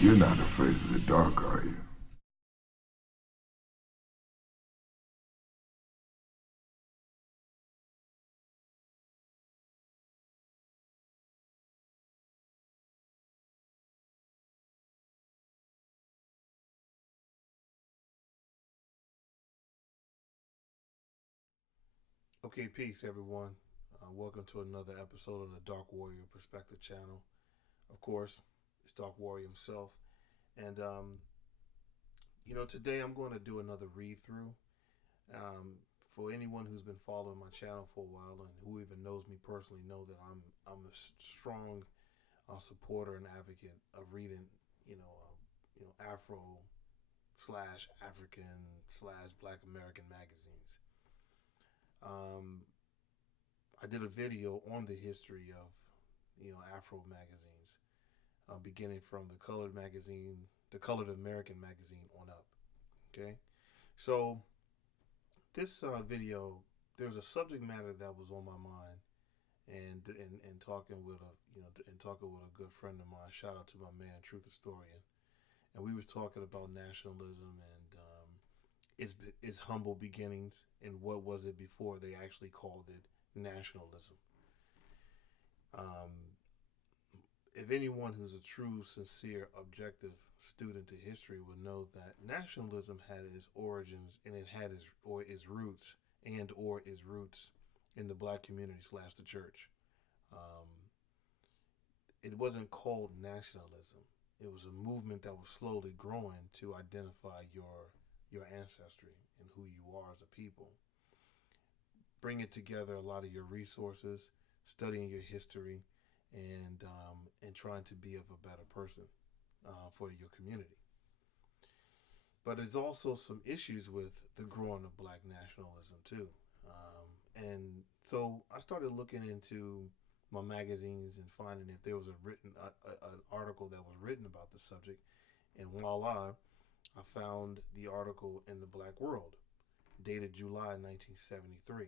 You're not afraid of the dark, are you? Okay, peace, everyone. Welcome to another episode of the Dark Warrior Perspective channel. Of course, it's Dark Warrior himself. And, today I'm going to do another read through. For anyone who's been following my channel for a while and who even knows me personally, know that I'm a strong supporter and advocate of reading, Afro slash African slash Black American magazines. Um, I did a video on the history of Afro magazines, beginning from the Colored magazine, the Colored American magazine on up. Okay, so this video, there's a subject matter that was on my mind, and talking with a good friend of mine. Shout out to my man, Truth Historian, and we was talking about nationalism and its humble beginnings and what was it before they actually called it nationalism. Um, if anyone who's a true, sincere, objective student to history would know that nationalism had its origins and it had its roots in the black community slash the church. Um, it wasn't called nationalism. It was a movement that was slowly growing to identify your ancestry and who you are as a people. Bringing together a lot of your resources, studying your history, and trying to be of a better person for your community. But there's also some issues with the growing of black nationalism too. And so I started looking into my magazines and finding if there was an article that was written about the subject. And voila, I found the article in the Black World, dated July 1973.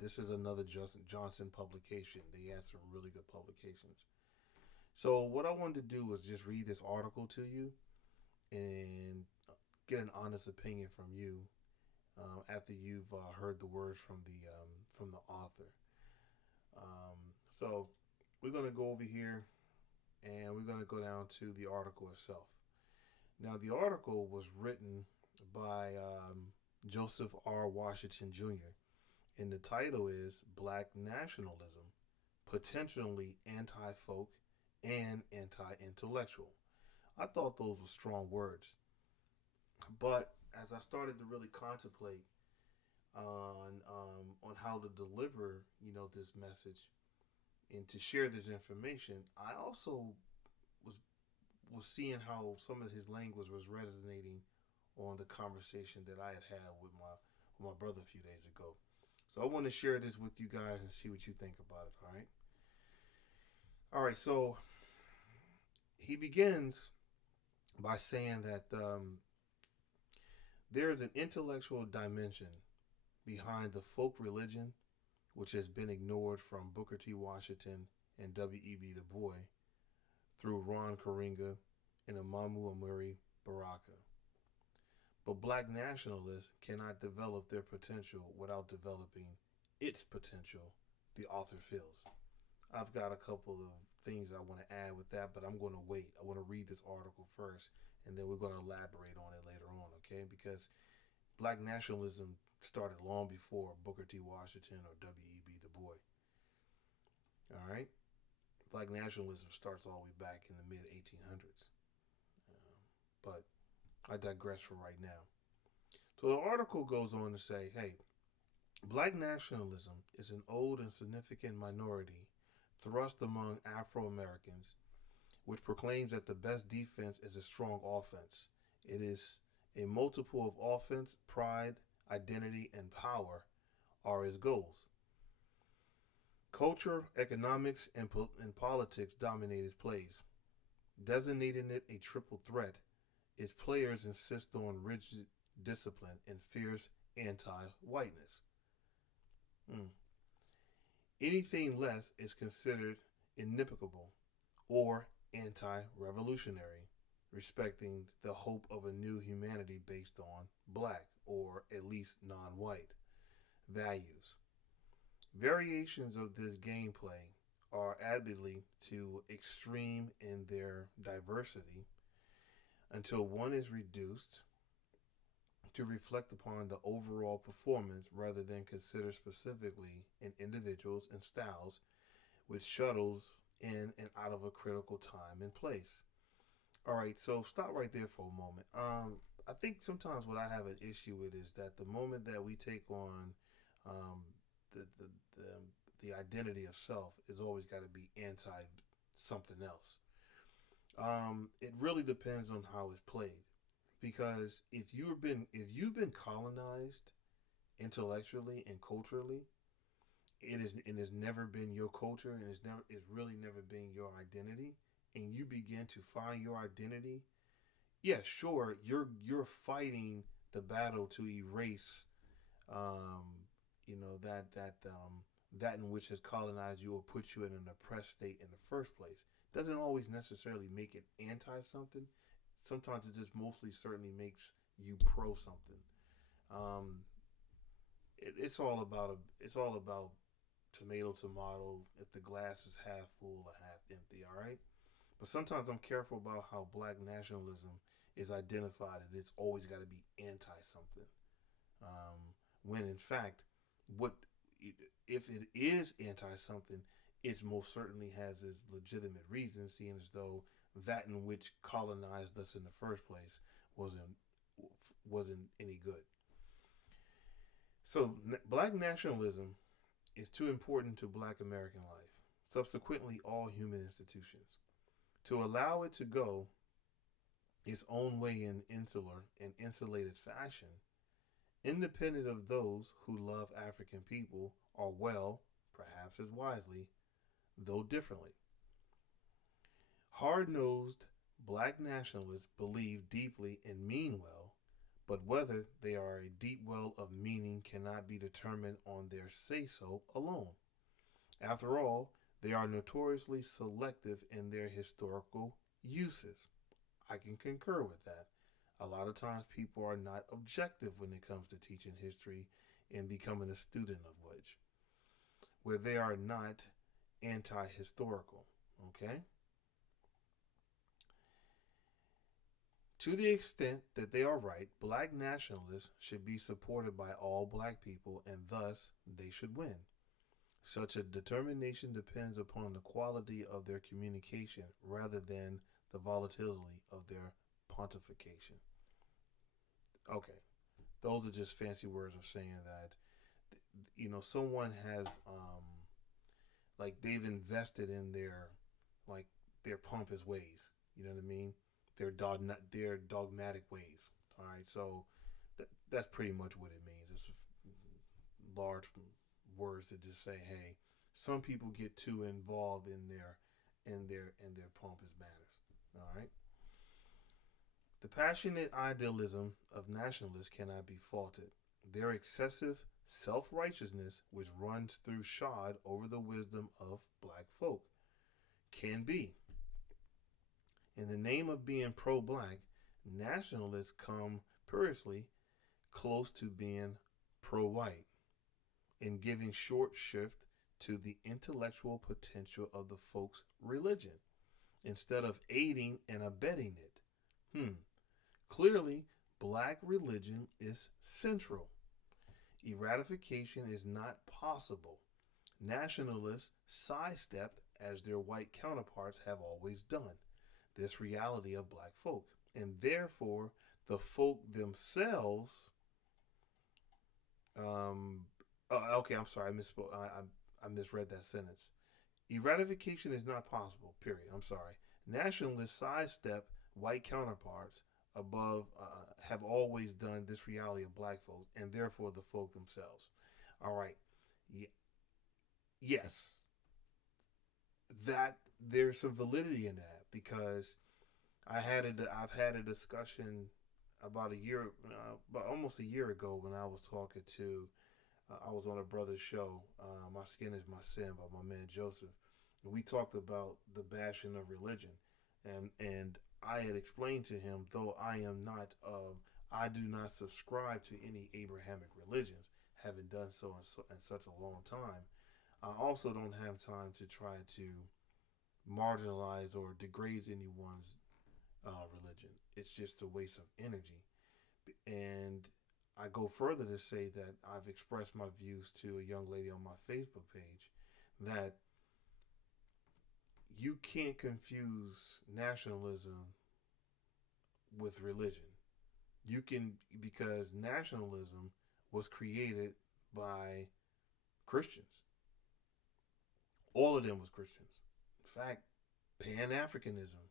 This is another Justin Johnson publication. They had some really good publications. So what I wanted to do was just read this article to you and get an honest opinion from you after you've heard the words from the author. So we're gonna go over here and we're gonna go down to the article itself. Now the article was written by Joseph R. Washington Jr. and the title is Black Nationalism, Potentially Anti-Folk and Anti-Intellectual. I thought those were strong words, but as I started to really contemplate on how to deliver, this message and to share this information, I also was was seeing how some of his language was resonating on the conversation that I had with my brother a few days ago. So I want to share this with you guys and see what you think about it. All right. All right. So he begins by saying that there is an intellectual dimension behind the folk religion which has been ignored from Booker T. Washington and W.E.B. Du Bois through Ron Karenga and Amamu Amuri Baraka. But black nationalists cannot develop their potential without developing its potential, the author feels. I've got a couple of things I want to add with that, but I'm going to wait. I want to read this article first, and then we're going to elaborate on it later on, okay? Because black nationalism started long before Booker T. Washington or W.E.B. Du Bois. All right? Black nationalism starts all the way back in the mid 1800s. But I digress for right now. So the article goes on to say, hey, black nationalism is an old and significant minority thrust among Afro Americans, which proclaims that the best defense is a strong offense. It is a multiple of offense, pride, identity, and power are its goals. Culture, economics, and politics dominate its plays, designating it a triple threat. Its players insist on rigid discipline and fierce anti-whiteness. Mm. Anything less is considered inimicable or anti-revolutionary, respecting the hope of a new humanity based on black, or at least non-white, values. Variations of this gameplay are admittedly to extreme in their diversity until one is reduced to reflect upon the overall performance rather than consider specifically in individuals and styles, which shuttles in and out of a critical time and place. All right, so stop right there for a moment. I think sometimes what I have an issue with is that the moment that we take on um, the, the the the identity of self is always got to be anti something else. It really depends on how it's played, because if you've been colonized intellectually and culturally, it has never been your culture, and it's really never been your identity, and you begin to find your identity. Yeah, sure, you're fighting the battle to erase, um, that in which has colonized you or put you in an oppressed state in the first place. Doesn't always necessarily make it anti something. Sometimes it just mostly certainly makes you pro something. Um, it's all about tomato tomato. If the glass is half full or half empty, all right. But sometimes I'm careful about how black nationalism is identified, and it's always got to be anti something. When in fact, what if it is anti something, it most certainly has its legitimate reasons, seeing as though that in which colonized us in the first place wasn't wasn't any good. So black nationalism is too important to black American life, subsequently all human institutions. To allow it to go its own way in insular and insulated fashion, independent of those who love African people, are well, perhaps as wisely, though differently. Hard nosed black nationalists believe deeply and mean well, but whether they are a deep well of meaning cannot be determined on their say so alone. After all, they are notoriously selective in their historical uses. I can concur with that. A lot of times people are not objective when it comes to teaching history and becoming a student of which, where they are not anti historical. Okay? To the extent that they are right, black nationalists should be supported by all black people, and thus they should win. Such a determination depends upon the quality of their communication rather than the volatility of their pontification. Okay, those are just fancy words of saying that someone has like they've invested in like their pompous ways. You know what I mean? Their dogmatic ways. All right, so that's pretty much what it means. It's large words that just say, "Hey, some people get too involved in their pompous matters." All right. The passionate idealism of nationalists cannot be faulted. Their excessive self righteousness, which runs through shod over the wisdom of black folk, can be. In the name of being pro black, nationalists come perilously close to being pro white in giving short shrift to the intellectual potential of the folk's religion instead of aiding and abetting it. Clearly, black religion is central. Eradication is not possible. Nationalists sidestep, as their white counterparts have always done, this reality of black folk. And therefore, the folk themselves. Okay, I'm sorry, I misspoke. I misread that sentence. Eradication is not possible, period. I'm sorry. Nationalists sidestep white counterparts above have always done this reality of black folks, and therefore the folk themselves. All right. Y- yes, that there's some validity in that, because I've had a discussion about about almost a year ago, when I was talking to I was on a brother's show, My Skin is My Sin, by my man Joseph. And we talked about the bashing of religion. And I had explained to him, though I do not subscribe to any Abrahamic religions, having done in such a long time. I also don't have time to try to marginalize or degrade anyone's religion. It's just a waste of energy. And I go further to say that I've expressed my views to a young lady on my Facebook page that you can't confuse nationalism with religion. You can, because nationalism was created by Christians. All of them was Christians. In fact, Pan Africanism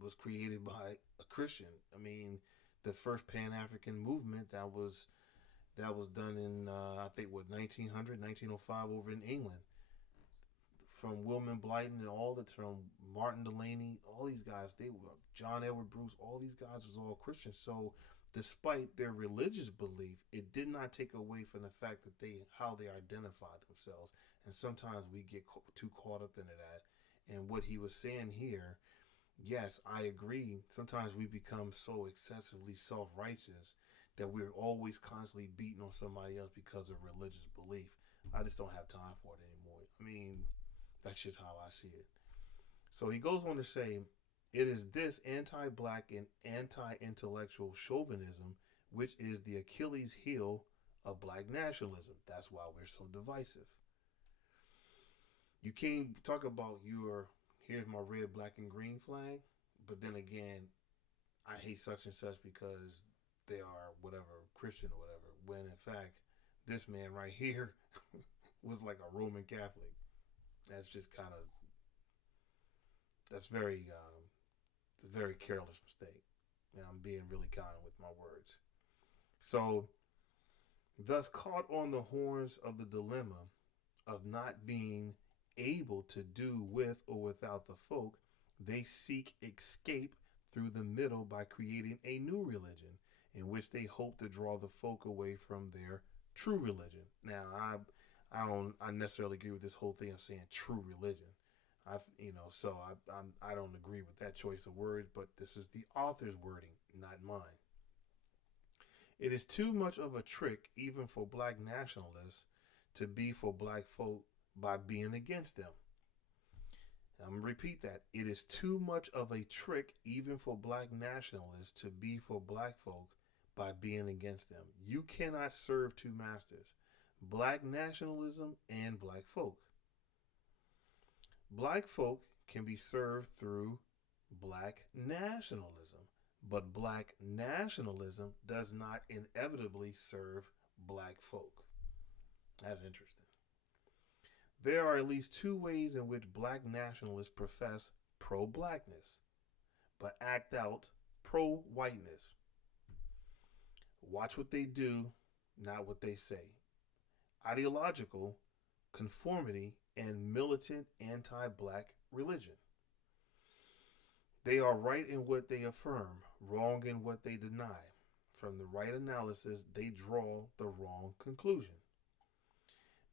was created by a Christian. I mean, the first Pan African movement that was done in I think what 1900 1905 over in England, from William Blyton and from Martin Delaney, all these guys, they were John Edward Bruce, all these guys was all Christians. So despite their religious belief, it did not take away from the fact that how they identified themselves. And sometimes we get too caught up into that. And what he was saying here, yes, I agree. Sometimes we become so excessively self-righteous that we're always constantly beating on somebody else because of religious belief. I just don't have time for it anymore. I mean, that's just how I see it. So he goes on to say, it is this anti-black and anti-intellectual chauvinism which is the Achilles heel of black nationalism. That's why we're so divisive. You can't talk about here's my red, black, and green flag, but then again, I hate such and such because they are whatever, Christian or whatever, when in fact, this man right here was like a Roman Catholic. That's just that's it's a very careless mistake. And I'm being really kind with my words. So, thus caught on the horns of the dilemma of not being able to do with or without the folk, they seek escape through the middle by creating a new religion in which they hope to draw the folk away from their true religion. Now, I necessarily agree with this whole thing of saying true religion. I don't agree with that choice of words, but this is the author's wording, not mine. It is too much of a trick, even for black nationalists, to be for black folk by being against them. I'm going to repeat that. It is too much of a trick, even for black nationalists, to be for black folk by being against them. You cannot serve two masters, black nationalism and black folk. Black folk can be served through black nationalism, but black nationalism does not inevitably serve black folk. That's interesting. There are at least two ways in which black nationalists profess pro-blackness, but act out pro-whiteness. Watch what they do, not what they say. Ideological conformity and militant anti-black religion. They are right in what they affirm, wrong in what they deny. From the right analysis, they draw the wrong conclusion.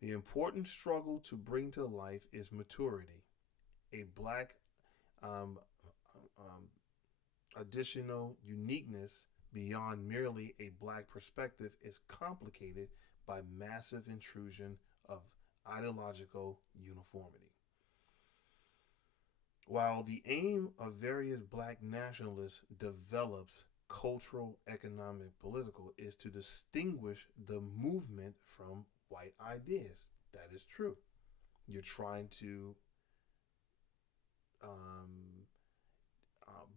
The important struggle to bring to life is maturity. A black additional uniqueness beyond merely a black perspective is complicated by massive intrusion of ideological uniformity. While the aim of various black nationalists develops cultural, economic, political is to distinguish the movement from white ideas. That is true. You're trying to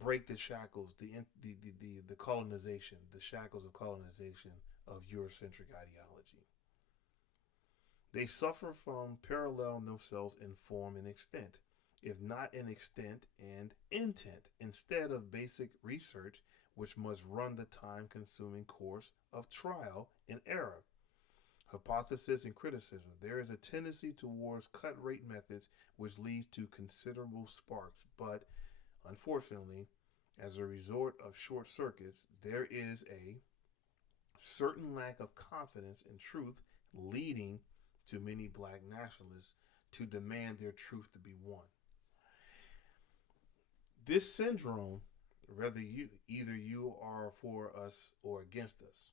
break the shackles, the colonization, the shackles of colonization of Eurocentric ideology. They suffer from paralleling themselves in form and extent, if not in extent and intent, instead of basic research, which must run the time-consuming course of trial and error. Hypothesis and criticism. There is a tendency towards cut-rate methods which leads to considerable sparks, but unfortunately, as a result of short circuits, there is a certain lack of confidence in truth, leading to many black nationalists to demand their truth to be won. This syndrome, whether you are for us or against us,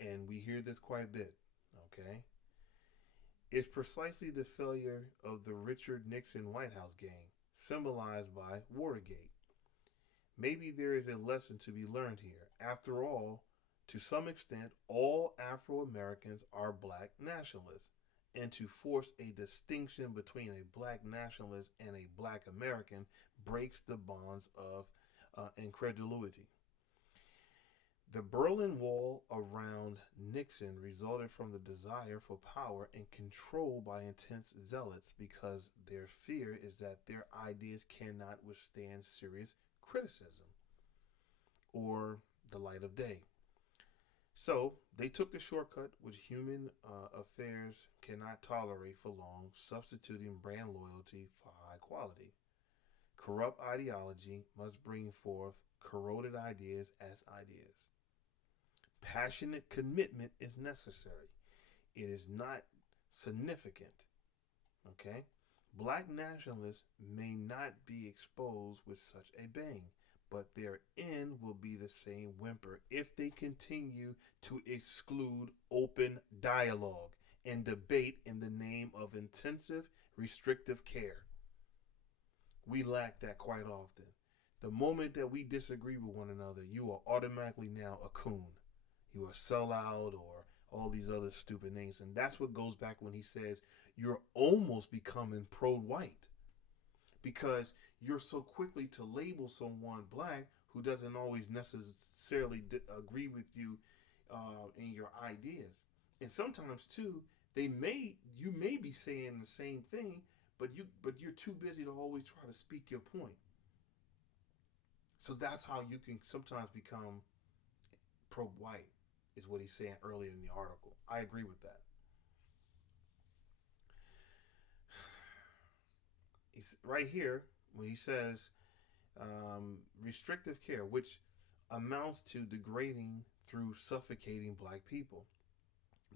and we hear this quite a bit, okay, is precisely the failure of the Richard Nixon White House gang, symbolized by Watergate. Maybe there is a lesson to be learned here. After all, to some extent, all Afro Americans are black nationalists. And to force a distinction between a black nationalist and a black American breaks the bonds of incredulity. The Berlin Wall around Nixon resulted from the desire for power and control by intense zealots because their fear is that their ideas cannot withstand serious criticism or the light of day. So they took the shortcut which human affairs cannot tolerate for long, substituting brand loyalty for high quality. Corrupt ideology must bring forth corroded ideas as ideas. Passionate commitment is necessary. It is not significant. Okay? Black nationalists may not be exposed with such a bang, but their end will be the same whimper if they continue to exclude open dialogue and debate in the name of intensive restrictive care. We lack that quite often. The moment that we disagree with one another, you are automatically now a coon. You are a sellout or all these other stupid names. And that's what goes back when he says you're almost becoming pro-white because you're so quickly to label someone black who doesn't always necessarily agree with you in your ideas. And sometimes too, you may be saying the same thing, but you're too busy to always try to speak your point. So that's how you can sometimes become pro-white, is what he's saying earlier in the article. I agree with that. He's right here when he says restrictive care, which amounts to degrading through suffocating black people.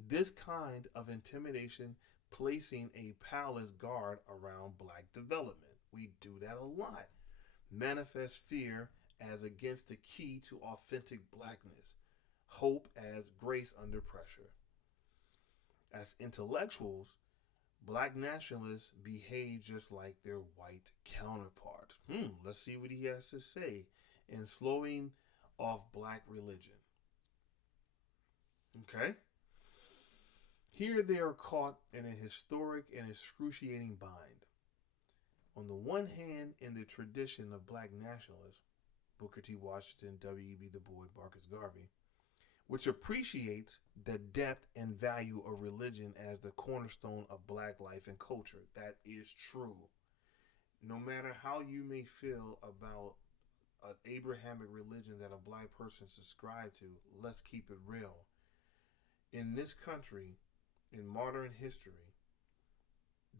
This kind of intimidation, placing a palace guard around black development. We do that a lot. Manifest fear as against the key to authentic blackness. Hope as grace under pressure. As intellectuals, black nationalists behave just like their white counterparts. Let's see what he has to say in slowing off black religion. Okay? Here they are caught in a historic and excruciating bind. On the one hand, in the tradition of black nationalists, Booker T. Washington, W.E.B. Du Bois, Marcus Garvey, which appreciates the depth and value of religion as the cornerstone of black life and culture. That is true. No matter how you may feel about an Abrahamic religion that a black person subscribed to, let's keep it real. In this country, in modern history,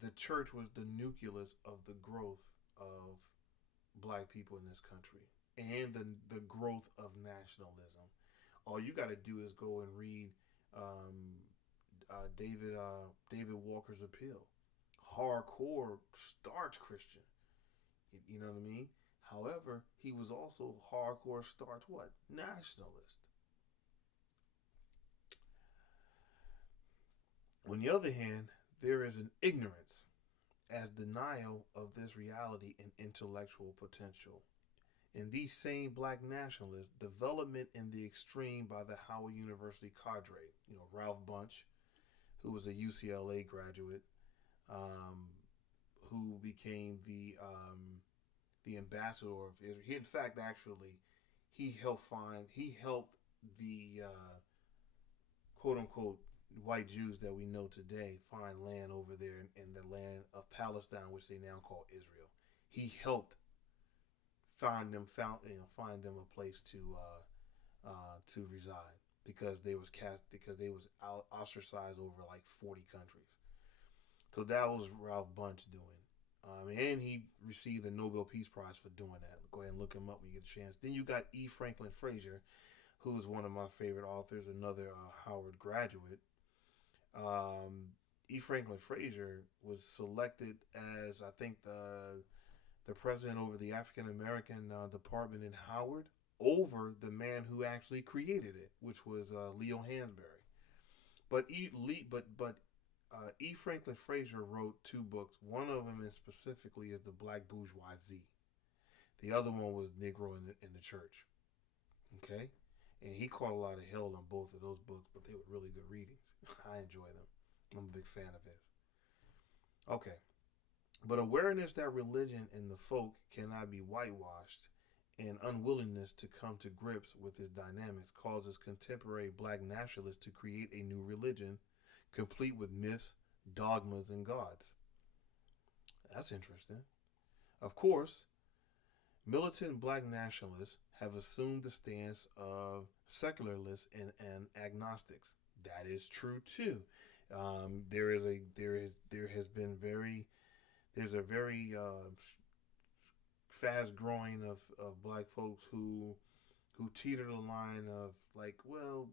the church was the nucleus of the growth of black people in this country and the growth of nationalism. All you got to do is go and read David Walker's Appeal. Hardcore, starch Christian. You know what I mean? However, he was also hardcore, starch what? Nationalist. On the other hand, there is an ignorance as denial of this reality and intellectual potential. In these same black nationalists, development in the extreme by the Howard University cadre, Ralph Bunche, who was a UCLA graduate, who became the ambassador of Israel. He, in fact, actually, he helped the quote unquote white Jews that we know today find land over there in the land of Palestine, which they now call Israel. He helped find them a place to reside because they was ostracized over like 40 countries. So that was Ralph Bunche doing. And he received the Nobel Peace Prize for doing that. Go ahead and look him up when you get a chance. Then you got E. Franklin Frazier, who is one of my favorite authors, another Howard graduate. E. Franklin Frazier was selected as, I think, the president over the African American department in Howard over the man who actually created it, which was Leo Hansberry. But E. Franklin Frazier wrote two books. One of them specifically is the Black Bourgeoisie. The other one was Negro in the Church. Okay, and he caught a lot of hell on both of those books, but they were really good readings. I enjoy them. I'm a big fan of his. Okay, but awareness that religion and the folk cannot be whitewashed and unwillingness to come to grips with its dynamics causes contemporary black nationalists to create a new religion complete with myths, dogmas, and gods. That's interesting. Of course, militant black nationalists have assumed the stance of secularists and agnostics. That is true too. There has been there's a very fast growing of black folks who teeter the line of like, well,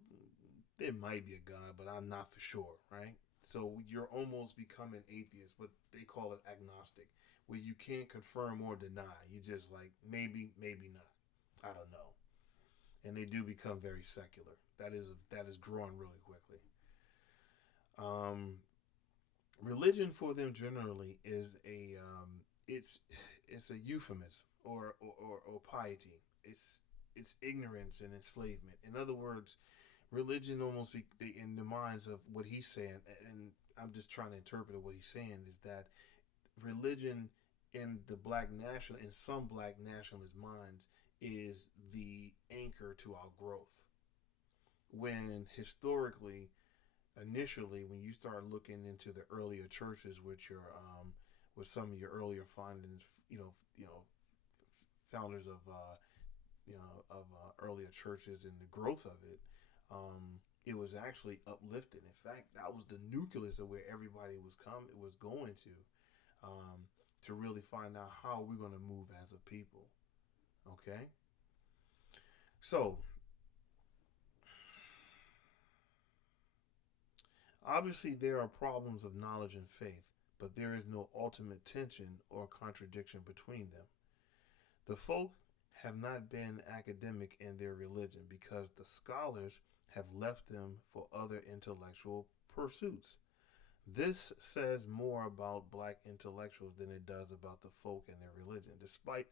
there might be a God, but I'm not for sure, right? So you're almost becoming atheist, but they call it agnostic, where you can't confirm or deny. You just like maybe, maybe not. I don't know. And they do become very secular. That is growing really quickly. Um, Religion for them generally is it's a euphemism or piety. It's ignorance and enslavement. In other words, religion almost in the minds of what he's saying, and I'm just trying to interpret what he's saying is that religion in some black nationalist minds is the anchor to our growth. When historically, initially, when you start looking into the earlier churches, with some of your earlier findings, founders of earlier churches and the growth of it, it was actually uplifted. In fact, that was the nucleus of where everybody was going to really find out how we're going to move as a people. Okay, so obviously there are problems of knowledge and faith, but there is no ultimate tension or contradiction between them. The folk have not been academic in their religion because the scholars have left them for other intellectual pursuits. This says more about black intellectuals than it does about the folk and their religion. Despite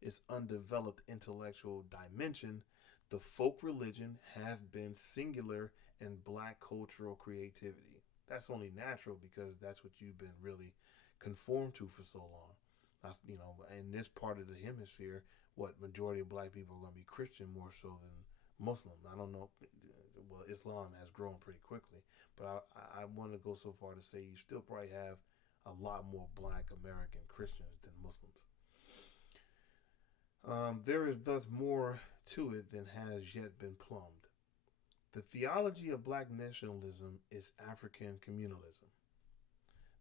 its undeveloped intellectual dimension, the folk religion have been singular in black cultural creativity. That's only natural because that's what you've been really conformed to for so long. In this part of the hemisphere, what majority of black people are going to be Christian more so than Muslim. I don't know. Well, Islam has grown pretty quickly, but I want to go so far to say you still probably have a lot more black American Christians than Muslims. There is thus more to it than has yet been plumbed. The theology of black nationalism is African communalism.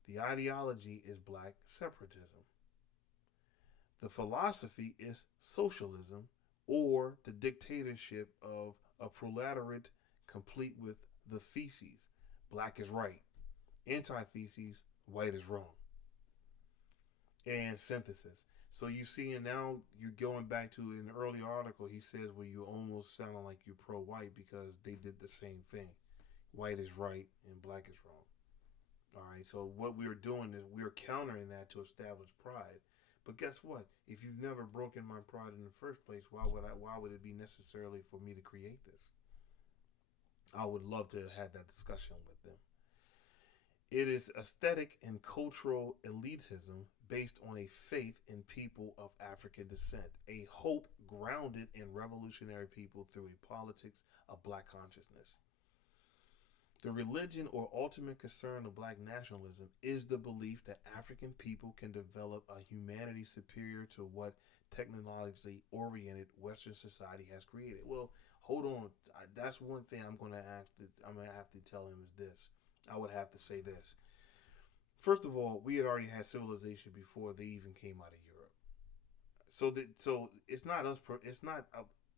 The ideology is black separatism. The philosophy is socialism or the dictatorship of a proletariat complete with the theses. Black is right. Antitheses, white is wrong. And synthesis. So you see, and now you're going back to an earlier article, he says, well, you almost sound like you're pro-white because they did the same thing. White is right and black is wrong. All right, so what we're doing is we're countering that to establish pride. But guess what? If you've never broken my pride in the first place, why would it be necessarily for me to create this? I would love to have had that discussion with them. It is aesthetic and cultural elitism based on a faith in people of African descent, a hope grounded in revolutionary people through a politics of black consciousness. The religion or ultimate concern of black nationalism is the belief that African people can develop a humanity superior to what technologically oriented Western society has created. Well, hold on. That's one thing I'm gonna have to tell him is this. I would have to say this. First of all, we had already had civilization before they even came out of Europe. So it's not us. It's not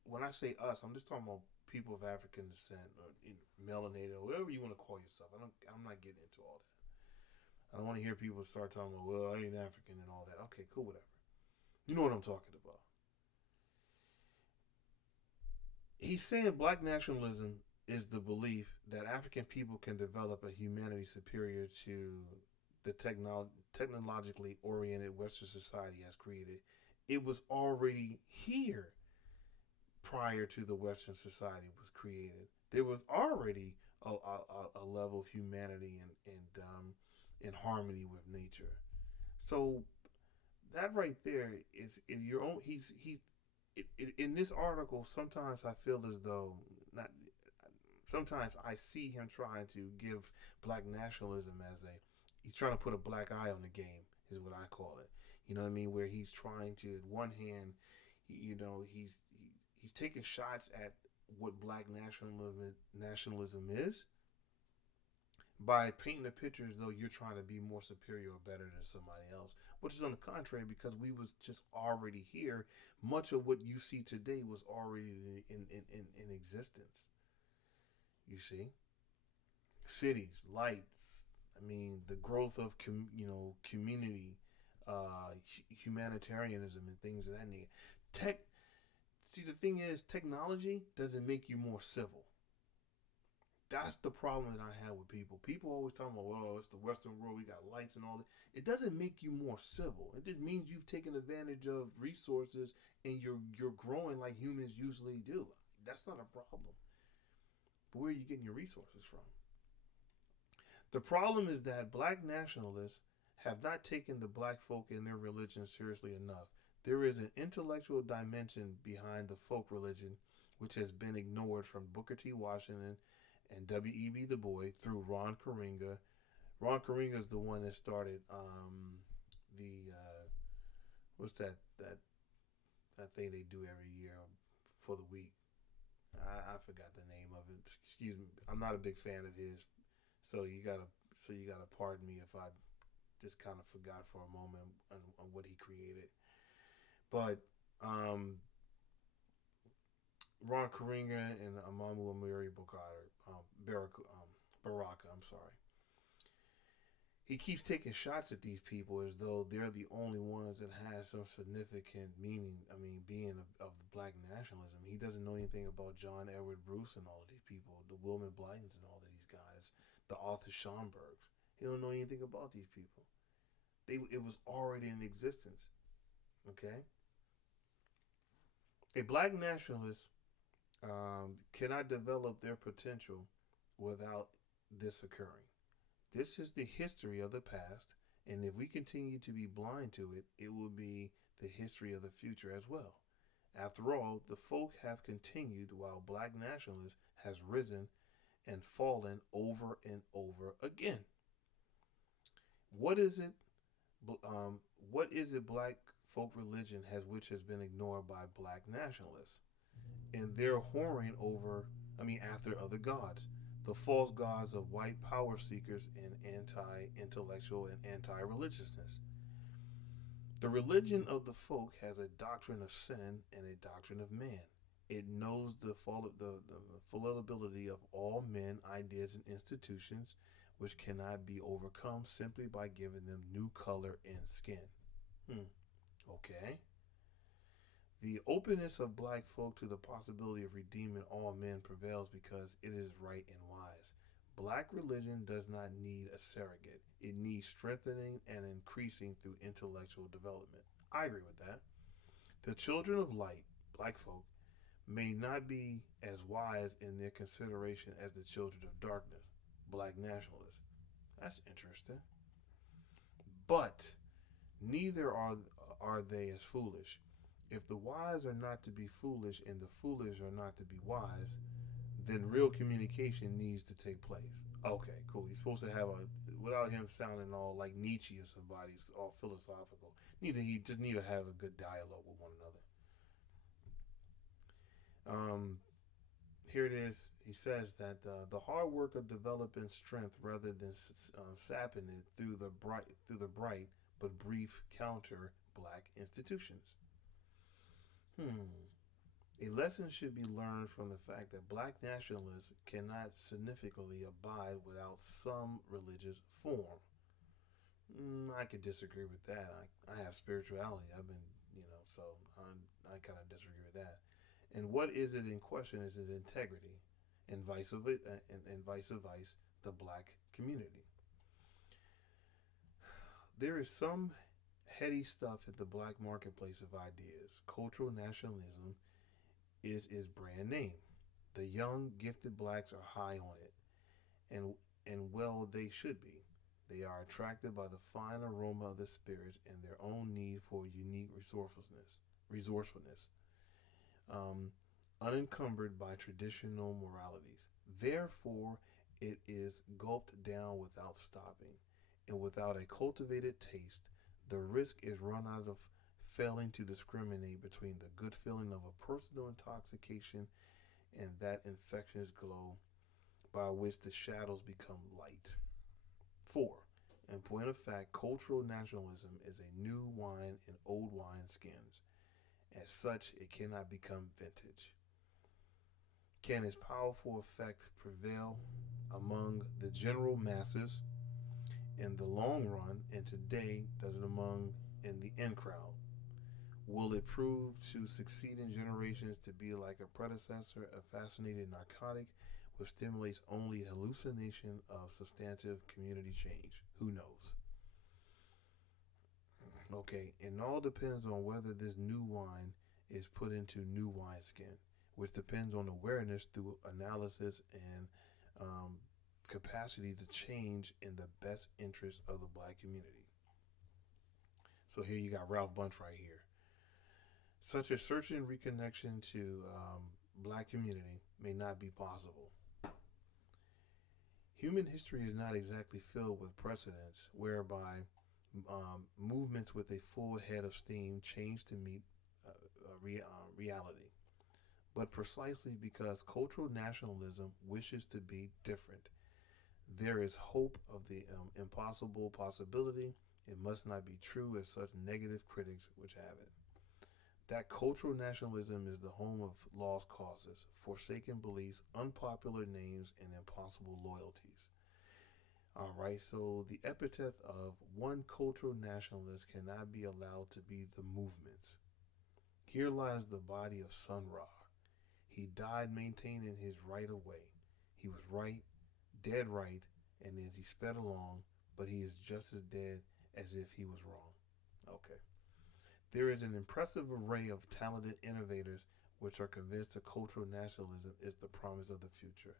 when I say us, I'm just talking about people of African descent or melanated or whatever you want to call yourself. I'm not getting into all that. I don't want to hear people start talking about, well, I ain't African and all that. Okay, cool, whatever. You know what I'm talking about. He's saying black nationalism is the belief that African people can develop a humanity superior to the technologically oriented Western society has created. It was already here prior to the Western society was created. There was already a level of humanity and in harmony with nature. So that right there is in your own. In this article. Sometimes I feel as though not. Sometimes I see him trying to give black nationalism as a. He's trying to put a black eye on the game, is what I call it. You know what I mean? Where he's trying to, one hand, he's taking shots at what black nationalism is by painting a picture as though you're trying to be more superior or better than somebody else, which is on the contrary because we was just already here. Much of what you see today was already in existence. You see, cities, lights. I mean, the growth of community, humanitarianism, and things of that nature. Tech. See, the thing is, technology doesn't make you more civil. That's the problem that I have with people. People always talking about, well, it's the Western world, we got lights and all that. It doesn't make you more civil. It just means you've taken advantage of resources and you're growing like humans usually do. That's not a problem. But where are you getting your resources from? The problem is that black nationalists have not taken the black folk and their religion seriously enough. There is an intellectual dimension behind the folk religion which has been ignored from Booker T. Washington and W.E.B. Du Bois through Ron Karenga. Ron Karenga is the one that started the what's that thing they do every year for the week. I forgot the name of it. Excuse me. I'm not a big fan of his, so you gotta pardon me if I just kind of forgot for a moment on what he created. But Ron Karenga and Amamu Amiri Baraka, I'm sorry. He keeps taking shots at these people as though they're the only ones that has some significant meaning. I mean, being of black nationalism. He doesn't know anything about John Edward Bruce and all of these people, the Wilman Blytons and all of these guys, the Arthur Schomburgs. He don't know anything about these people. It was already in existence. Okay, a black nationalist cannot develop their potential without this occurring. This is the history of the past, and if we continue to be blind to it, it will be the history of the future as well. After all, the folk have continued while black nationalism has risen and fallen over and over again. What is it? What is it? Black folk religion has which has been ignored by black nationalists, and they're whoring over. I mean, after other gods, the false gods of white power seekers and anti-intellectual and anti-religiousness. The religion of the folk has a doctrine of sin and a doctrine of man. It knows the fallibility of all men, ideas, and institutions, which cannot be overcome simply by giving them new color and skin. Hmm. Okay. The openness of black folk to the possibility of redeeming all men prevails because it is right and wise. Black religion does not need a surrogate. It needs strengthening and increasing through intellectual development. I agree with that. The children of light, black folk, may not be as wise in their consideration as the children of darkness, black nationalists. That's interesting. But neither are they as foolish. If the wise are not to be foolish and the foolish are not to be wise, then real communication needs to take place. Okay, cool. You're supposed to have a, without him sounding all like Nietzsche or somebody, all philosophical. He just need to have a good dialogue with one another. Here it is. He says that the hard work of developing strength rather than sapping it through the bright but brief counter black institutions. A lesson should be learned from the fact that black nationalists cannot significantly abide without some religious form. I could disagree with that. I have spirituality. I've been So I kind of disagree with that. And what is it in question is it integrity, and vice versa, the black community. There is some heady stuff at the black marketplace of ideas. Cultural nationalism is its brand name. The young, gifted blacks are high on it, and well, they should be. They are attracted by the fine aroma of the spirit and their own need for unique resourcefulness, um, unencumbered by traditional moralities. Therefore, it is gulped down without stopping, and without a cultivated taste, the risk is run out of failing to discriminate between the good feeling of a personal intoxication and that infectious glow by which the shadows become light. 4. In point of fact, cultural nationalism is a new wine in old wine skins. As such, it cannot become vintage. Can its powerful effect prevail among the general masses in the long run, and today does it among in the in crowd? Will it prove to succeed in generations to be like a predecessor, a fascinating narcotic which stimulates only hallucination of substantive community change? Who knows? Okay, and all depends on whether this new wine is put into new wineskin, which depends on awareness through analysis and capacity to change in the best interest of the black community. So here you got Ralph Bunche right here. Such a searching reconnection to black community may not be possible. Human history is not exactly filled with precedents whereby movements with a full head of steam change to meet reality. But precisely because cultural nationalism wishes to be different, there is hope of the impossible possibility. It must not be true as such negative critics which have it. That cultural nationalism is the home of lost causes, forsaken beliefs, unpopular names, and impossible loyalties. All right, so the epithet of one cultural nationalist cannot be allowed to be the movement. Here lies the body of Sun Ra. He died maintaining his right of way. He was right, dead right, and as he sped along, but he is just as dead as if he was wrong. Okay. There is an impressive array of talented innovators which are convinced that cultural nationalism is the promise of the future.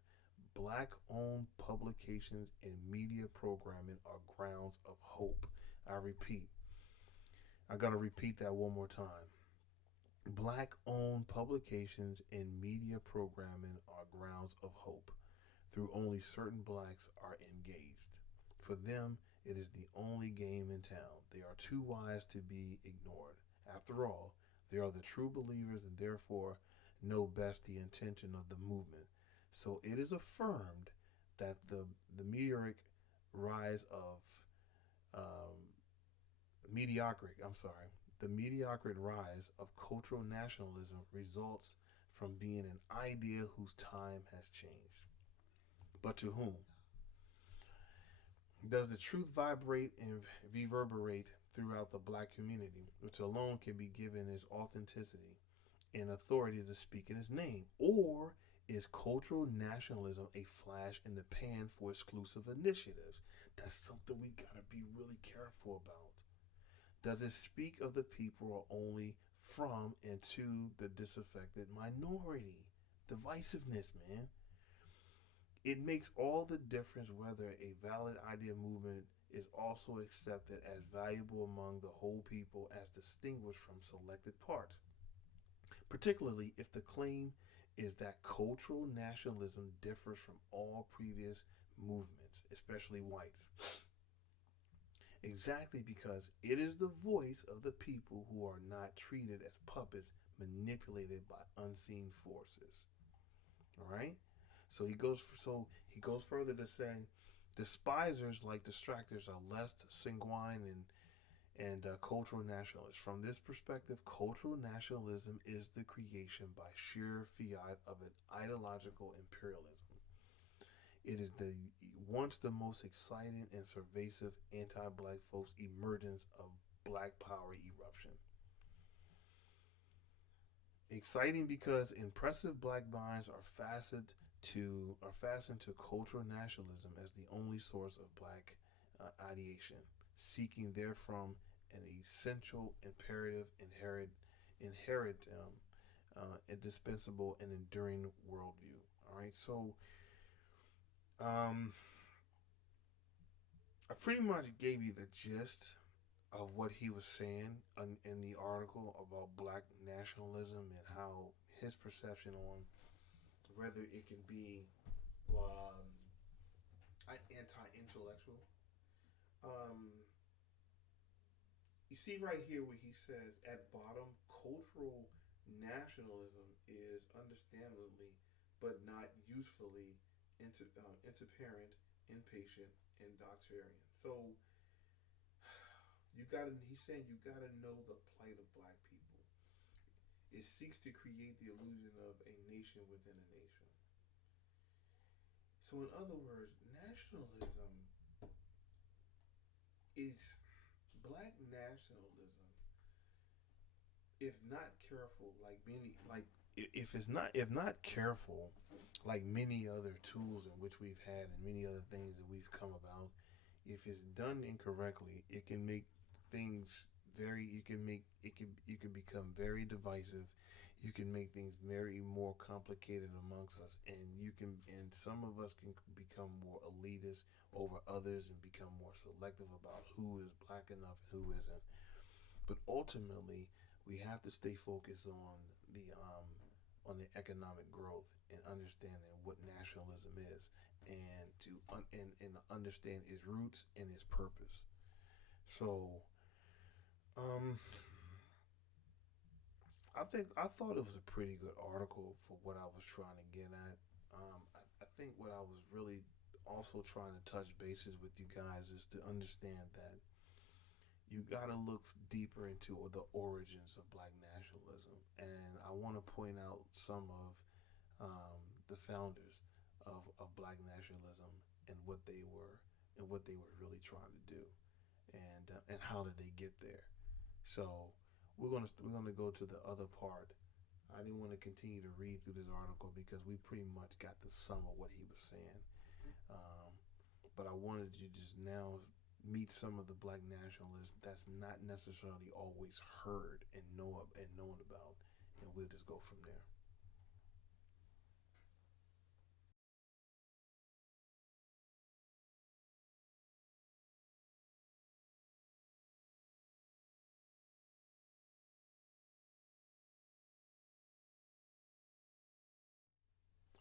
Black owned publications and media programming are grounds of hope. I repeat, I gotta repeat that one more time. Black owned publications and media programming are grounds of hope. Through only certain blacks are engaged. For them, it is the only game in town. They are too wise to be ignored. After all, they are the true believers and therefore know best the intention of the movement. So it is affirmed that the meteoric rise of um, the mediocre rise of cultural nationalism results from being an idea whose time has changed. But to whom? Does the truth vibrate and reverberate throughout the black community, which alone can be given its authenticity and authority to speak in its name? Or is cultural nationalism a flash in the pan for exclusive initiatives? That's something we gotta be really careful about. Does it speak of the people or only from and to the disaffected minority? Divisiveness, man. It makes all the difference whether a valid idea movement is also accepted as valuable among the whole people as distinguished from selected parts, particularly if the claim is that cultural nationalism differs from all previous movements, especially whites. Exactly because it is the voice of the people who are not treated as puppets manipulated by unseen forces. All right? So he goes further to say, despisers like distractors are less sanguine and cultural nationalists. From this perspective, cultural nationalism is the creation by sheer fiat of an ideological imperialism. It is the once the most exciting and pervasive anti-black folks emergence of black power eruption. Exciting because impressive black minds are fastened to cultural nationalism as the only source of black ideation, seeking therefrom an essential, imperative, inherent, indispensable, and enduring worldview. All right, so um, I pretty much gave you the gist of what he was saying in the article about black nationalism and how his perception on whether it can be um, anti-intellectual. Um, you see right here where he says at bottom, cultural nationalism is understandably but not usefully interparent, impatient, and doctarian. So you gotta. He's saying you gotta know the plight of black people. It seeks to create the illusion of a nation within a nation. So, in other words, nationalism is black nationalism. If not careful, like many, like if not careful, like many other tools in which we've had and many other things that we've come about, if it's done incorrectly, it can make things very. You can become very divisive. You can make things very more complicated amongst us, and some of us can become more elitist over others and become more selective about who is black enough and who isn't. But ultimately, we have to stay focused on the economic growth and understanding what nationalism is, and and understand its roots and its purpose. So, um, I thought it was a pretty good article for what I was trying to get at. I think what I was really also trying to touch bases with you guys is to understand that you got to look deeper into the origins of black nationalism, and I want to point out some of the founders of black nationalism and what they were really trying to do, and how did they get there. So we're gonna go to the other part. I didn't want to continue to read through this article because we pretty much got the sum of what he was saying. Um, but I wanted you to just now meet some of the black nationalists that's not necessarily always heard and known about, and we'll just go from there.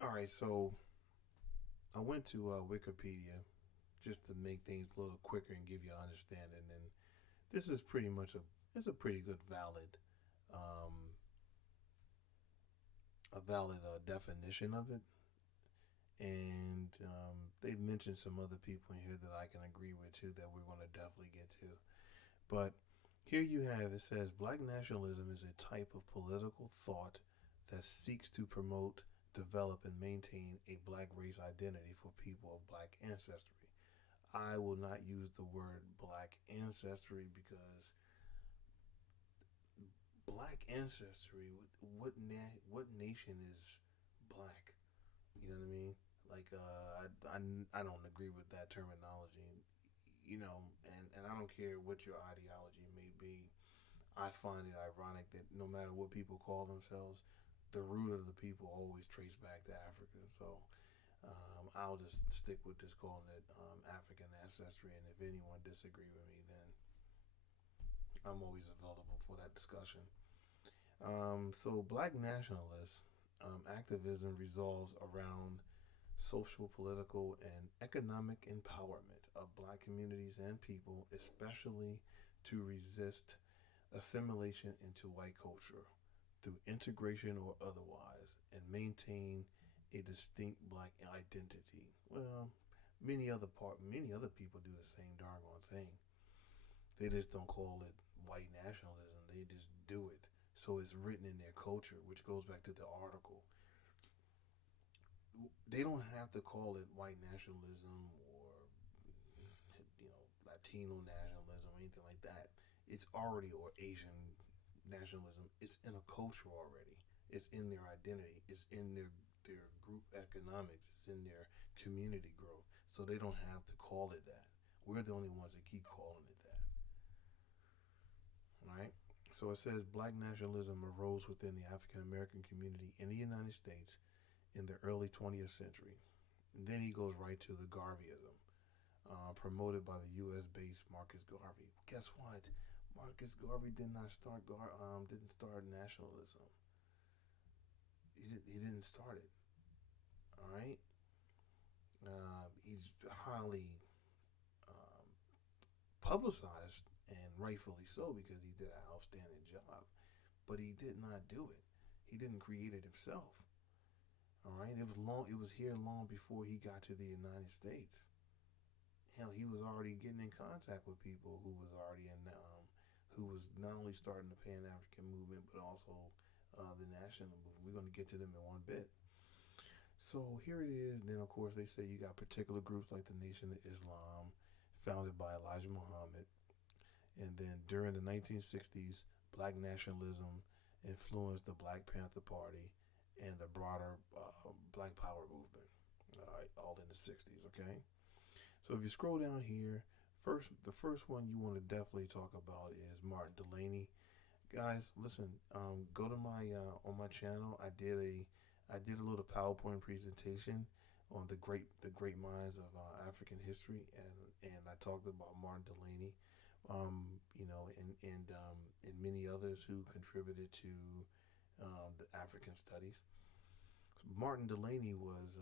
All right, so I went to Wikipedia just to make things a little quicker and give you an understanding. And this is pretty much it's a pretty good um, valid definition of it. And they've mentioned some other people in here that I can agree with too that we're going to definitely get to. But here you have it says black nationalism is a type of political thought that seeks to promote, develop, and maintain a black race identity for people of black ancestry. I will not use the word black ancestry because black ancestry, what nation is black? You know what I mean? Like, I don't agree with that terminology. You know, and I don't care what your ideology may be. I find it ironic that no matter what people call themselves, the root of the people always trace back to Africa. So I'll just stick with just calling it African ancestry. And if anyone disagree with me, then I'm always available for that discussion. So black nationalist activism revolves around social, political, and economic empowerment of black communities and people, especially to resist assimilation into white culture through integration or otherwise, and maintain a distinct black identity. Well, many other people do the same darn thing. They just don't call it white nationalism. They just do it. So it's written in their culture, which goes back to the article. They don't have to call it white nationalism or Latino nationalism or anything like that. It's already or Asian nationalism. It's in a culture already. It's in their identity. It's in their group economics. It's in their community growth. So they don't have to call it that. We're the only ones that keep calling it that. Right? So it says black nationalism arose within the African American community in the United States in the early 20th century. And then he goes right to the Garveyism, promoted by the U.S. based Marcus Garvey. Guess what? Marcus Garvey didn't start nationalism. He didn't start it. All right. He's highly um, publicized, and rightfully so, because he did an outstanding job. But he did not do it. He didn't create it himself. All right. It was long. It was here long before he got to the United States. Hell, he was already getting in contact with people who was already who was not only starting the Pan African movement, but also the national movement. We're going to get to them in one bit. So here it is. Then, of course, they say you got particular groups like the Nation of Islam, founded by Elijah Muhammad. And then during the 1960s, Black nationalism influenced the Black Panther Party and the broader Black Power movement, all in the 60s, okay? So if you scroll down here, the first one you want to definitely talk about is Martin Delany. Guys, listen, go to my on my channel. I did a little PowerPoint presentation on the great minds of African history, and I talked about Martin Delany, and many others who contributed to the African studies. So Martin Delany was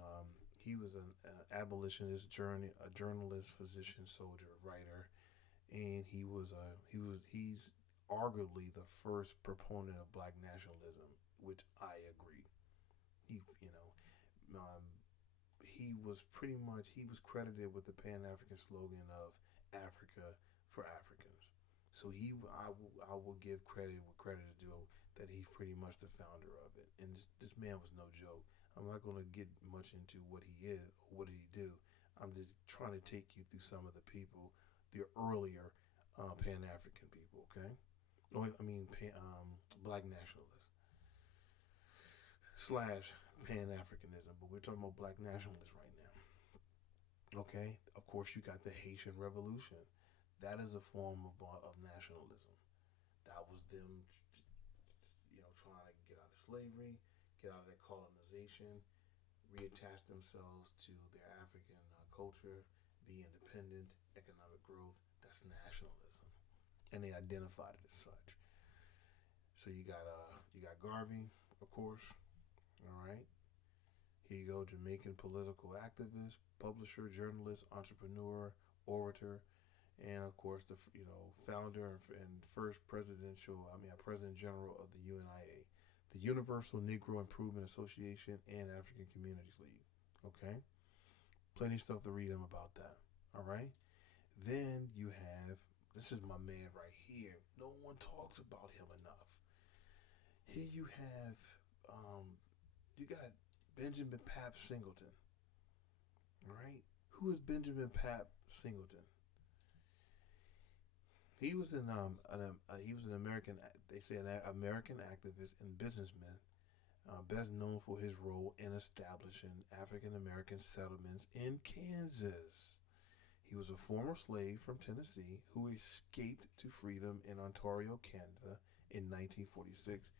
he was an abolitionist, a journalist, physician, soldier, writer, and he's arguably the first proponent of black nationalism, which I agree. He was credited with the Pan African slogan of Africa for Africans. So I will give credit where credit is due, that he's pretty much the founder of it. And this man was no joke. I'm not going to get much into what he is or what did he do. I'm just trying to take you through some of the people, the earlier Pan African people. Okay, Black nationalists / Pan Africanism, but we're talking about Black nationalists right now. Okay, of course you got the Haitian Revolution. That is a form of nationalism. That was them, trying to get out of slavery, get out of their colonization, reattach themselves to their African culture, be independent, economic growth. That's nationalism, and they identified it as such. So you got Garvey, of course. All right. Here you go, Jamaican political activist, publisher, journalist, entrepreneur, orator, and of course the founder and first president general of the UNIA, the Universal Negro Improvement Association and African Communities League. Okay, plenty of stuff to read him about that. All right, then you have, this is my man right here. No one talks about him enough. Here you have you got Benjamin Pap Singleton. All right, who is Benjamin Pap Singleton? He was an American. They say an American activist and businessman, best known for his role in establishing African American settlements in Kansas. He was a former slave from Tennessee who escaped to freedom in Ontario, Canada, in 1946.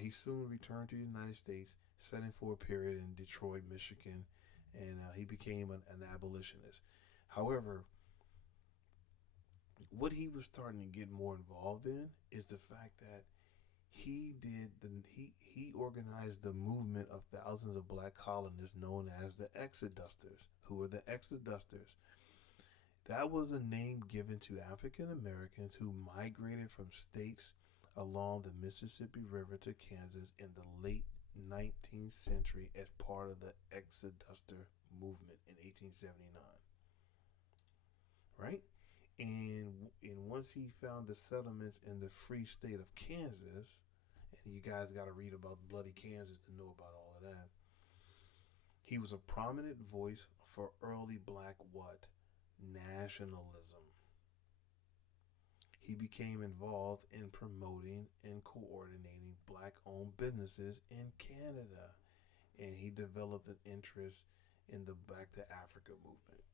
He soon returned to the United States, setting for a period in Detroit, Michigan, and he became an abolitionist. However, what he was starting to get more involved in is the fact that he organized the movement of thousands of black colonists known as the Exodusters. Who are the Exodusters? That was a name given to African Americans who migrated from states along the Mississippi River to Kansas in the late 19th century as part of the Exoduster movement in 1879. Right? And once he found the settlements in the free state of Kansas, and you guys got to read about bloody Kansas to know about all of that, he was a prominent voice for early black what? Nationalism. He became involved in promoting and coordinating black-owned owned businesses in Canada. And he developed an interest in the Back to Africa movement.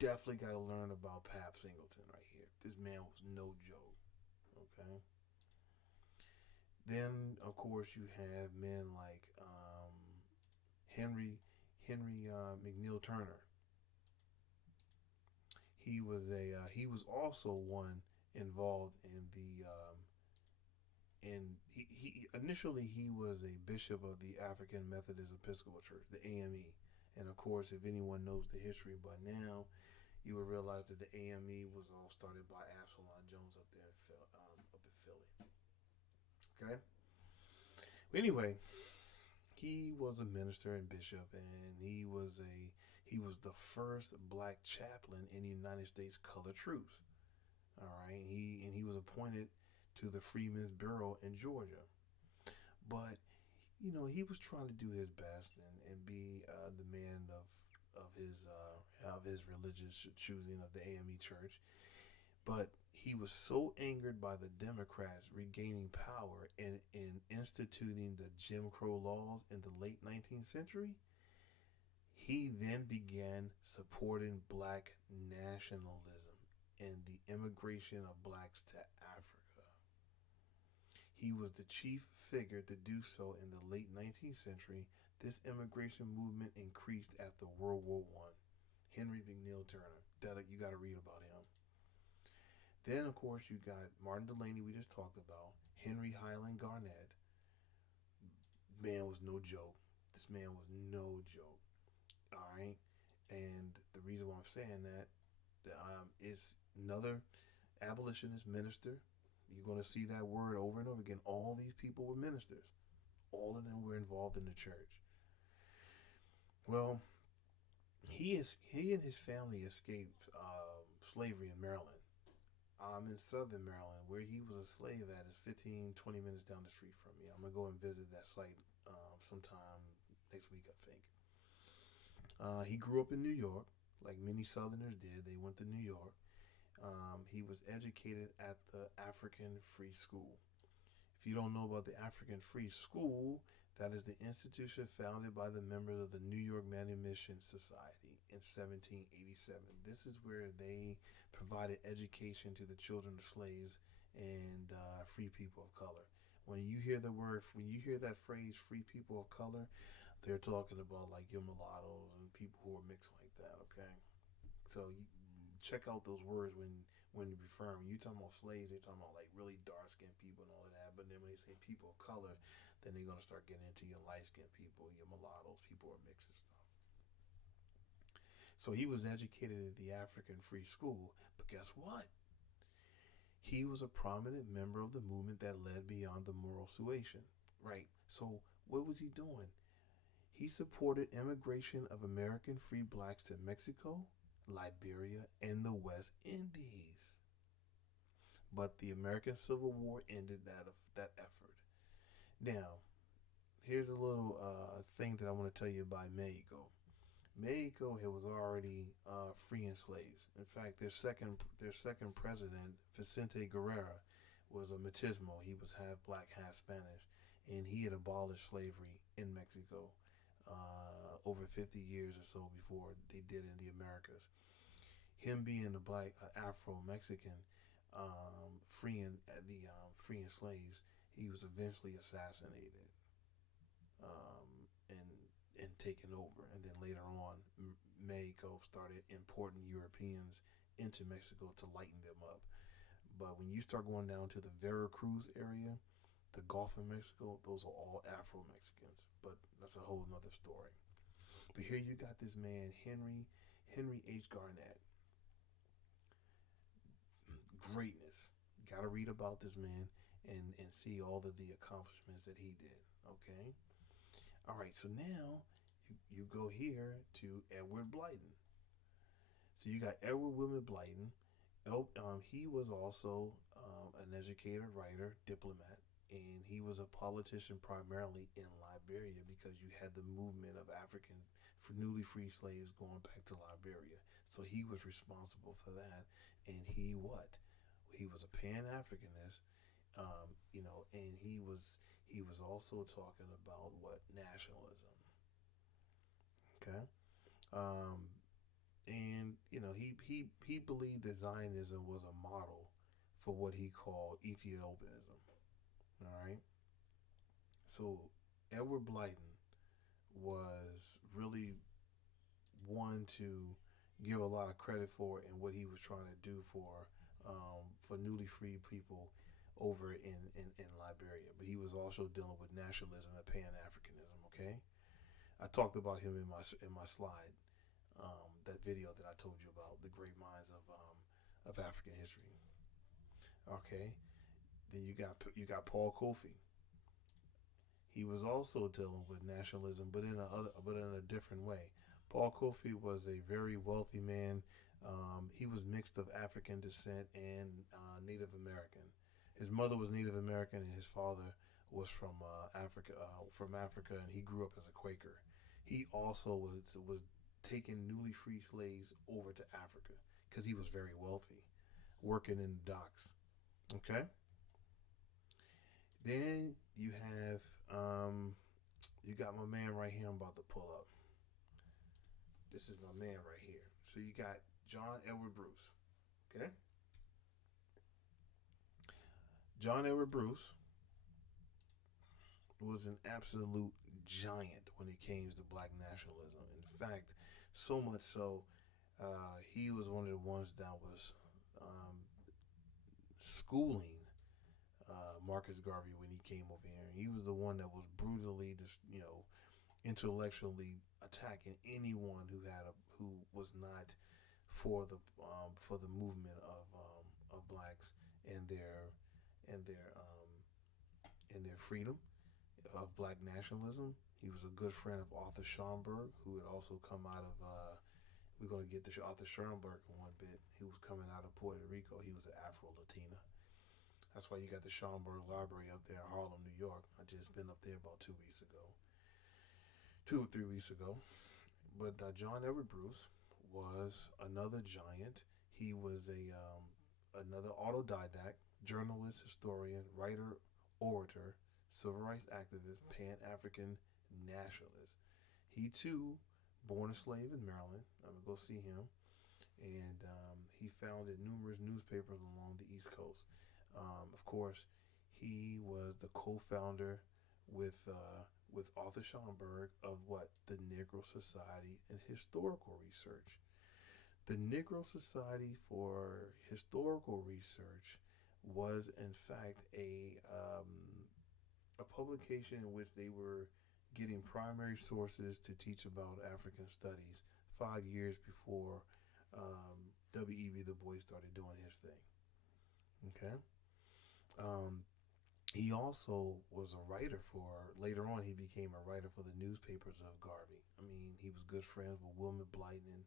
Definitely got to learn about Pap Singleton right here. This man was no joke. Okay. Then, of course, you have men like Henry McNeil Turner. He was also one involved in the and he initially he was a bishop of the African Methodist Episcopal Church, the AME. And of course, if anyone knows the history by now, you will realize that the AME was all started by Absalom Jones up there up in Philly. Okay. Anyway, he was a minister and bishop, and he was the first black chaplain in the United States Colored Troops. All right, he was appointed to the Freedmen's Bureau in Georgia, but he was trying to do his best and be the man of his religious choosing of the AME Church. But he was so angered by the Democrats regaining power and in instituting the Jim Crow laws in the late 19th century, he then began supporting Black nationalism and the immigration of blacks to Africa. He was the chief figure to do so in the late 19th century. This immigration movement increased after World War I. Henry McNeil Turner. You got to read about him. Then, of course, you got Martin Delany, we just talked about. Henry Highland Garnett. Man was no joke. This man was no joke. All right? And the reason why I'm saying that is another abolitionist minister. You're going to see that word over and over again. All these people were ministers. All of them were involved in the church. Well, he and his family escaped slavery in Maryland. In southern Maryland, where he was a slave at, is 15, 20 minutes down the street from me. I'm going to go and visit that site sometime next week, I think. He grew up in New York, like many Southerners did. They went to New York. He was educated at the African Free School. If you don't know about the African Free School, that is the institution founded by the members of the New York Manumission Society in 1787. This is where they provided education to the children of slaves and free people of color. When you hear that phrase, free people of color, they're talking about like your mulattoes and people who are mixed like that, okay? So you check out those words when you refer them. You talking about slaves, they're talking about like really dark-skinned people and all of that. But then when they say people of color, then they're going to start getting into your light-skinned people, your mulattoes, people who are mixed and stuff. So he was educated at the African Free School, but guess what? He was a prominent member of the movement that led beyond the moral suasion. Right. So what was he doing? He supported immigration of American free blacks to Mexico, Liberia, and the West Indies. But the American Civil War ended that effort. Now, here's a little thing that I want to tell you about Mexico. Mexico was already freeing slaves. In fact, their second president, Vicente Guerrera, was a machismo. He was half black, half Spanish, and he had abolished slavery in Mexico over 50 years or so before they did in the Americas. Him being a black Afro-Mexican, freeing slaves, he was eventually assassinated and taken over. And then later on, Mexico started importing Europeans into Mexico to lighten them up. But when you start going down to the Veracruz area, the Gulf of Mexico, those are all Afro-Mexicans. But that's a whole nother story. But here you got this man, Henry H. Garnett. Greatness. You got to read about this man and see all of the accomplishments that he did. Okay? All right, so now you go here to Edward Blyden. So you got Edward Wilmot Blyden. He was also an educator, writer, diplomat, and he was a politician primarily in Liberia because you had the movement of African newly free slaves going back to Liberia. So he was responsible for that, and he was a Pan-Africanist, and He was also talking about what nationalism. Okay, um, and he believed that Zionism was a model for what he called Ethiopianism. All right, so Edward Blyton was really one to give a lot of credit for and what he was trying to do for newly freed people over in Liberia. But he was also dealing with nationalism and Pan Africanism. Okay, I talked about him in my slide, that video that I told you about, the great minds of African history. Okay, then you got Paul Kofi. He was also dealing with nationalism, but in a different way. Paul Kofi was a very wealthy man. He was mixed of African descent and Native American. His mother was Native American, and his father was from Africa, and he grew up as a Quaker. He also was taking newly freed slaves over to Africa because he was very wealthy, working in the docks. Okay, then you got my man right here. I'm about to pull up. This is my man right here. So you got John Edward Bruce. Okay, John Edward Bruce was an absolute giant when it came to black nationalism. In fact, so much so, he was one of the ones that was um, schooling Marcus Garvey when he came over here. He was the one that was brutally, intellectually attacking anyone who was not for the movement of blacks and and their and their freedom of black nationalism. He was a good friend of Arthur Schomburg, who had also come out of. We're going to get to Arthur Schomburg in one bit. He was coming out of Puerto Rico. He was an Afro Latina. That's why you got the Schomburg Library up there in Harlem, New York. I just been up there about 2 weeks ago, 2 or 3 weeks ago. But John Edward Bruce was another giant. He was another autodidact, journalist, historian, writer, orator, civil rights activist, Pan African nationalist. He too, born a slave in Maryland. I'm gonna go see him, and he founded numerous newspapers along the East Coast. Of course, he was the co-founder with Arthur Schomburg of what the Negro Society and Historical Research. The Negro Society for Historical Research was, in fact, a publication in which they were getting primary sources to teach about African studies 5 years before W.E.B. Du Bois started doing his thing. Okay. Um, he also was a writer for, later on, he became a writer for the newspapers of Garvey. I mean, he was good friends with Wilmot Blyton,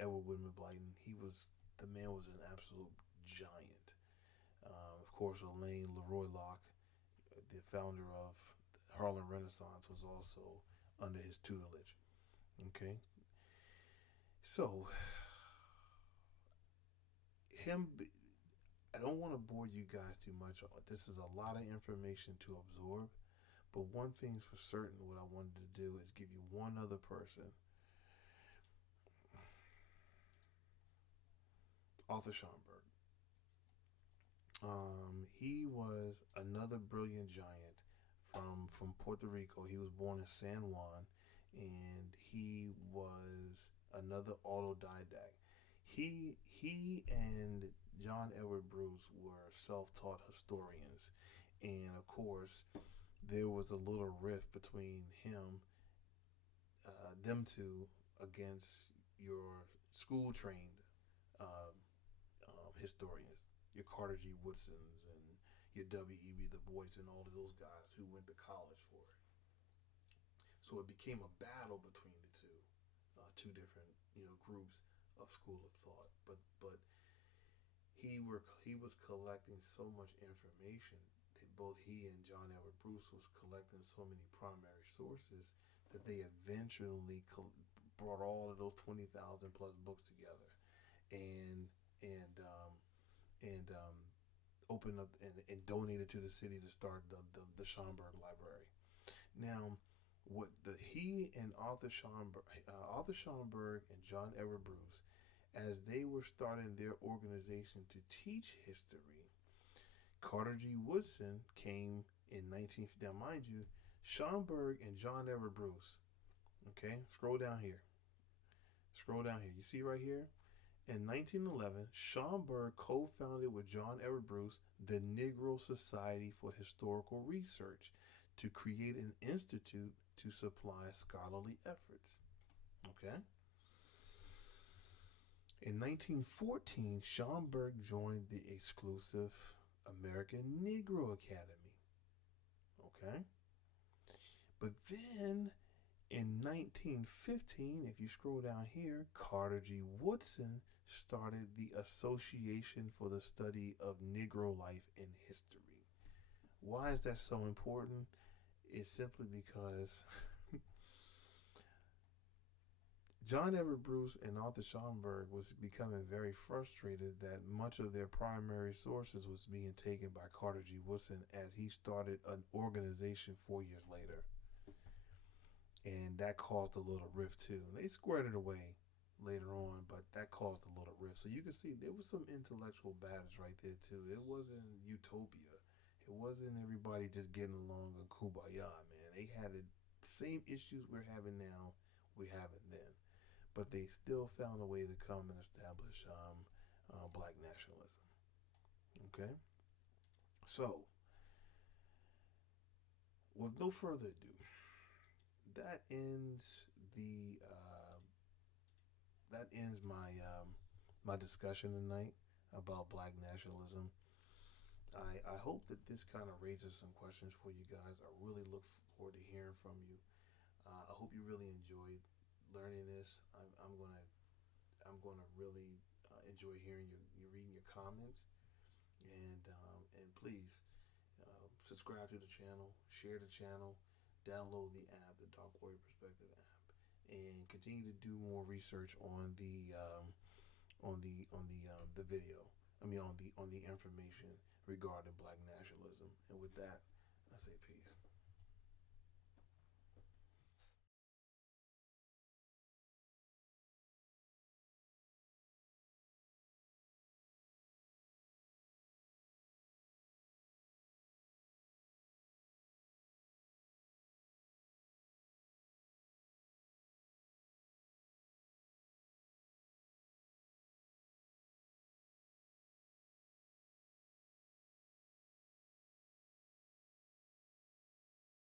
Edward Wilmot Blyton. The man was an absolute giant. Of course, Elaine Leroy Locke, the founder of Harlem Renaissance, was also under his tutelage. Okay, so him. I don't want to bore you guys too much. This is a lot of information to absorb, but one thing's for certain. What I wanted to do is give you one other person, Arthur Schomburg. He was another brilliant giant from Puerto Rico. He was born in San Juan, and he was another autodidact. He and John Edward Bruce were self-taught historians, and of course, there was a little rift between them two, against your school-trained uh, historians, your Carter G. Woodsons and your W.E.B. Du Bois and all of those guys who went to college for it. So it became a battle between the two different groups of school of thought. But he was collecting so much information that both he and John Edward Bruce was collecting so many primary sources that they eventually brought all of those 20,000 plus books together, and and opened up and donated to the city to start the Schomburg Library. Now, what he and Arthur Schomburg and John Edward Bruce, as they were starting their organization to teach history, Carter G. Woodson came in 19. Now, mind you, Schomburg and John Edward Bruce. Okay, scroll down here. Scroll down here. You see right here? In 1911, Schomburg co-founded with John Edward Bruce the Negro Society for Historical Research to create an institute to supply scholarly efforts. Okay? In 1914, Schomburg joined the exclusive American Negro Academy. Okay? But then in 1915, if you scroll down here, Carter G. Woodson started the Association for the Study of Negro Life and History. Why is that so important? It's simply because John Edward Bruce and Arthur Schomburg was becoming very frustrated that much of their primary sources was being taken by Carter G. Woodson as he started an organization 4 years later. And that caused a little rift too. They squared it away later on, but that caused a little rift. So you can see there was some intellectual battles right there too. It wasn't utopia. It wasn't everybody just getting along in kumbaya, man. They had the same issues we're having now, we haven't then. But they still found a way to come and establish Black nationalism. Okay? So, with no further ado, that ends my discussion tonight about Black nationalism. I hope that this kind of raises some questions for you guys. I really look forward to hearing from you. I hope you really enjoyed learning this. I'm gonna really enjoy hearing you reading your comments, and please subscribe to the channel, share the channel, download the app, the Dark Warrior Perspective app, and continue to do more research on the video. On the information regarding Black nationalism. And with that, I say peace.